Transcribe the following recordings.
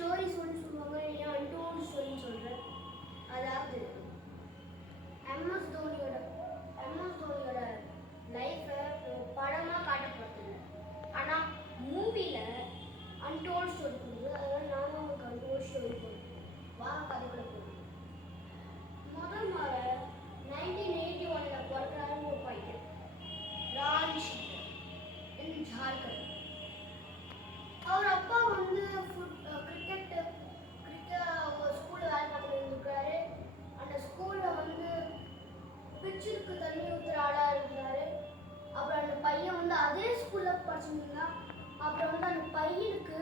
Stories ஒன்று சொல்லுவாங்க, ஏன் அன்டோல்டு ஸ்டோரின்னு சொல்கிறேன். அதாவது எம்எஸ் தோனியோட லைஃப்பை படமாக காட்டப்படுது. ஆனால் மூவியில் அன்டோல்டு ஸ்டோரி கொடுக்குது. அதனால் நானும் உங்களுக்கு அன்டோல்டு ஸ்டோரி போடுறேன். வா கதைக்குள்ள போகுது. முதல் முறை 1981 பிறக்கிறாரு ஒரு பையன், ராஞ்சி இன் ஜார்க்கண்ட். அவர் அப்பா வந்து கிரிக்கெட் ஸ்கூலில் வேலை பார்த்துட்டு இருக்காரு. அந்த ஸ்கூலில் வந்து பிச்சிற்கு தண்ணி ஊற்றுற ஆளாக இருந்தார். அப்புறம் அந்த பையன் வந்து அதே ஸ்கூலில் படிச்சுருந்தான். அப்புறம் வந்து அந்த பையனுக்கு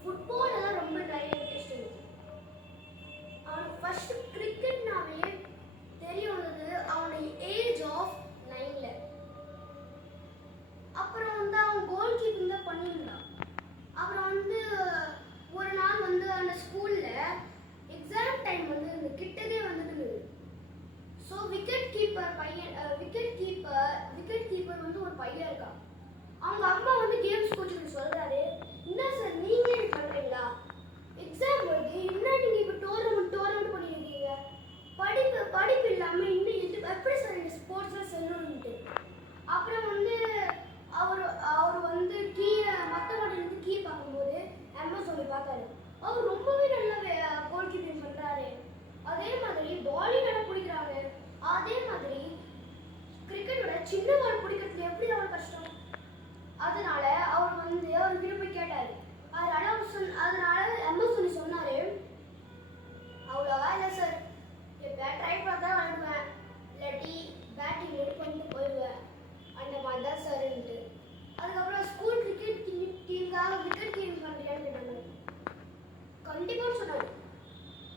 ஃபுட்பாலெல்லாம் ரொம்ப நிறைய இன்ட்ரெஸ்ட் இருந்துச்சு. அவனுக்கு ஃபர்ஸ்ட் கிரிக்கெட்னாவே தெரிய வந்தது அவனுடைய ஏஜ் ஆஃப் 9. அப்புறம் வந்து அவன் கோல் கீப்பிங் தான் பண்ணியிருந்தான். அப்புறம் வந்து ஒரு நாள் வந்து அந்த ஸ்கூல்ல எக்ஸாம் டைம் வந்து இந்த கிட்டதே வந்துட்டு. ஸோ விக்கெட் கீப்பர் வந்து ஒரு பையன் இருக்கான். அவங்க அம்மா வந்து கேம்ஸ் கோச்சுக்கு சொல்றாரு, என்ன சார் நீங்க பண்றீங்களா, எக்ஸாம் வருது, என்ன நீங்க இப்போ டோர்னமெண்ட் பண்ணிருக்கீங்க, படிப்பு இல்லாம இன்னும் எப்படி சார் இந்த ஸ்போர்ட்ஸ்லாம் செல்லணும்ட்டு. அப்புறம் வந்து அவர் வந்து மற்றவங்க கீ பார்க்கும்போது எம்எஸ் தோனி பார்த்தாரு. அவர் ரொம்பவே நல்லா கோல் கீப்பிங் பண்றாரு. அதே மாதிரி பாலிங் நல்லா பிடிக்கிறாரு. அதே மாதிரி கிரிக்கெட்டோட சின்ன பால் பிடிக்கிறதுல எப்படி அவ்வளோ கஷ்டம். அதனால அவர் விரும்பி கேட்டாரு. அதனால எம்எஸ் தோனி சொன்னாரு, அவ்வளோவா இல்லை சார், இப்போ ட்ரை பண்ணா தான் விளையாடுவேன், இல்லாட்டி பேட்டிங் ரெடி பண்ணிட்டு போயிடுவேன், அந்த மாதிரி தான் சார்ன்ட்டு. அதுக்கப்புறம் ஸ்கூல் கிரிக்கெட் டீமுக்காக விக்கெட் கீப்பிங் பண்ணுறியான்னு கேட்டாங்க. கண்டிப்பாக சொன்னார்.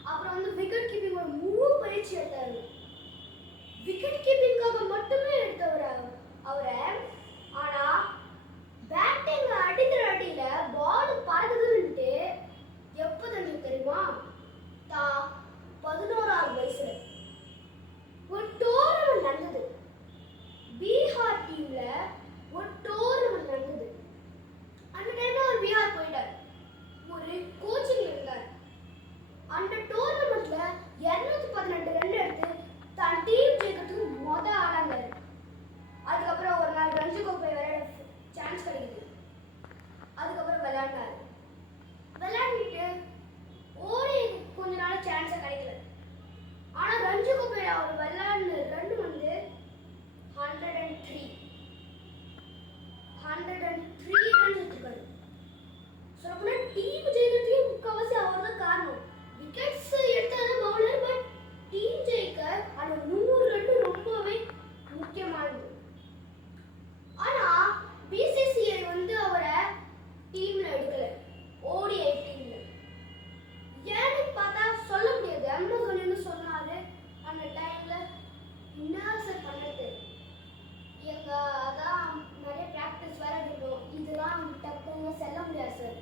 அப்புறம் வந்து விக்கெட் கீப்பிங் ஒரு முழு பயிற்சி எடுத்தாரு. விக்கெட் கீப்பிங்காக மட்டுமே எடுத்தவர் அவரை. ஆனால் பேட்டிங் அடிக்கிற அடியில பால் பறக்குதுன்ட்டு எப்போ தெரியுமா, தான் 11ஆவது வயசுல ஒரு டோர்னமெண்ட் நடந்தது. பீகார் டீம்ல ஒரு டோர்னமெண்ட் நடந்தது. அந்த டைம்ல ஒரு பீகார் போயிட்டார், ஒரு கோச்சிங் இருந்தார். அந்த டோர்னமெண்ட்ல 218 ரன் எடுத்து தான் டீம் ஜெயிக்கிறதுக்கு ஆளாங்க. அதுக்கப்புறம் ஒரு நாள் ரஞ்சி கோப்பை விளையாட சான்ஸ் கிடைக்குது. அதுக்கப்புறம் விளையாடிட்டு ஓடி கொஞ்ச நாள் சான்ஸை கிடைக்கல. ஆனா ரஞ்சி கோப்பை அவர் விளையாடுன ரன் வந்து 103 ரன்ஸ் எடுத்துக்காரு. சொல்லப்போனா டீம் ஜெயிக்கிறதுக்கு முக்கால்வாசி அவர் தான் காரணம். விக்கெட்ஸ் எடுத்தாலும் பவுலர், பட் டீம் ஜெயிக்க அந்த 100 ரன் ரொம்பவே முக்கியமானது. ஆனா பிசிசிஐ வந்து அவரை டீம்ல எடுக்கல, ஓடிஐ டீம்ல. ஏன்னு பார்த்தா சொல்ல முடியாது. எம்எஸ் தோனி சொன்னாரு அந்த டைம்ல, என்ன சார் பண்ணது, அதான் நிறைய ப்ராக்டிஸ் வேற இருக்கணும், இதெல்லாம் டக்குன்னு செல்ல முடியாது சார்,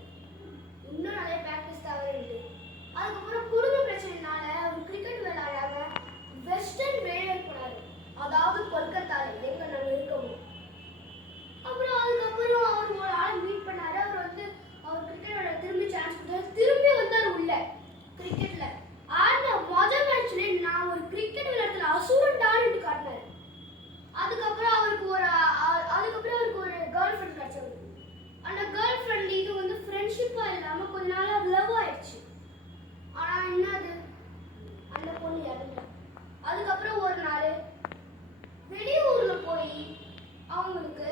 இன்னும் நிறைய ப்ராக்டிஸ் தேவை இருக்கு. அதுக்கப்புறம் குடும்ப பிரச்சனைனால அவர் கிரிக்கெட் விளையாடாம வெஸ்டர்ன் வேலை போனாரு, அதாவது கொல்கத்தால எங்க நாங்கள் இருக்கோம். அப்புறம் அதுக்கப்புறம் அவர் ஒரு ஆளை மீட் பண்ணாரு. அவர் கிரிக்கெட்டோட திரும்பி சான்ஸ் கொடுத்தாரு. திரும்பி வந்தாரு உள்ள கிரிக்கெட்ல. ஆனா முதல் மேட்ச்ல நான் ஒரு கிரிக்கெட் விளையாட்டுல அசூரண்டான்னு காட்டினாரு. அதுக்கப்புறம் அவருக்கு ஒரு கேர்ள் ஃப்ரெண்ட் கிடைச்சது. அந்த கேர்ள் ஃப்ரெண்ட் இது வந்து ஃப்ரெண்ட்ஷிப்பா இல்லாம கொஞ்ச நாள் அது லவ் ஆயிடுச்சு. ஆனா என்னது, அந்த பொண்ணு இறந்துட்டா. அதுக்கப்புறம் ஒரு நாள் வெளியூர்ல போய் அவங்களுக்கு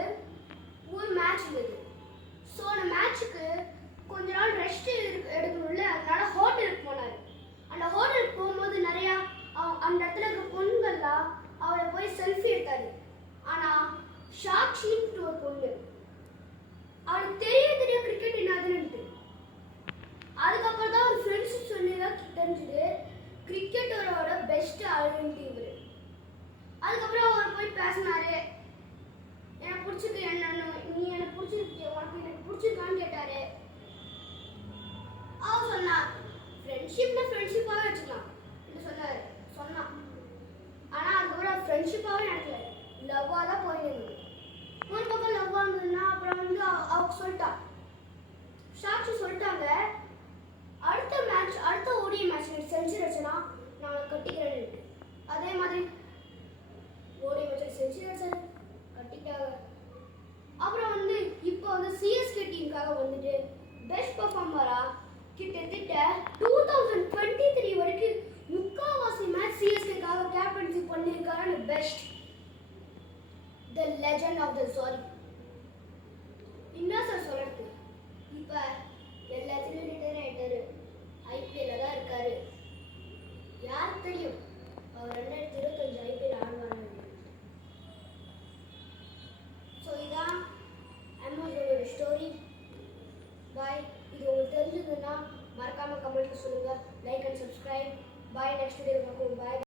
ஒரு மேட்ச் இருந்தது. ஸோ அந்த மேட்சுக்கு கொஞ்ச நாள் ரெஸ்ட் எடுக்கணும்ல, அதனால ஹோட்டலுக்கு போனார். அந்த ஹோட்டலுக்கு போகும்போது நிறையா அந்த இடத்துல இருக்க பொண்ணுங்கள்லாம் அவரை போய் செல்ஃபி எடுத்தாரு. ஆனால் சாக்ஷின்னு ஒரு பொண்ணு, அவளுக்கு தெரியும் கிரிக்கெட் என்னதுன்னுட்டு. அதுக்கப்புறம் தான் ஒரு ஃப்ரெண்ட்ஸ் சொல்லி தான் தெரிஞ்சுது கிரிக்கெட்டரோட பெஸ்ட் ஆளுன்ட்டு இவர். அதுக்கப்புறம் அவர் போய் பேசினாரு, எனக்கு பிடிச்சிருக்கு, நீ எனக்கு பிடிச்சிருக்கிய, உனக்கு எனக்கு பிடிச்சிருக்கான்னு கேட்டாரு. அவர் சொன்னா ஃப்ரெண்ட்ஷிப்னா ஃப்ரெண்ட்ஷிப்பாகவே வச்சுக்கலாம் சொன்னான். ஆனால் அதுக்கப்புறம் ஃப்ரெண்ட்ஷிப்பாகவே நடக்கல, லவ்வாக தான் போயிருந்தது. ஒரு பக்கம் லவ்வாக இருந்ததுன்னா அப்புறம் வந்து அவங்க சொல்லிட்டா, சாட்சி சொல்லிட்டாங்க, செஞ்சுரி அடிச்சனா நான் கட்டிக்கிறேன்னு. அதே மாதிரி ஓடி வச்சு செஞ்சுரி அடிச்சாரு, கட்டிட்டாங்க. அப்புறம் வந்து இப்போ வந்து சிஎஸ்கே டீமுக்காக வந்துட்டு பெஸ்ட் பர்ஃபார்மரா கிட்டத்தட்ட 2023 வரைக்கும் முக்காவாசி மேட்ச் சிஎஸ்கேக்காக கேப்டன்சி பண்ணியிருக்காரு. Best the legend of the sorry. என்ன சார் சொல்றது? இப்போ எல்லாத்துலேயும் ரிட்டையர் ஆயிட்டாரு, ஐபிஎல்ல தான் இருக்காரு. யாருக்கு தெரியும்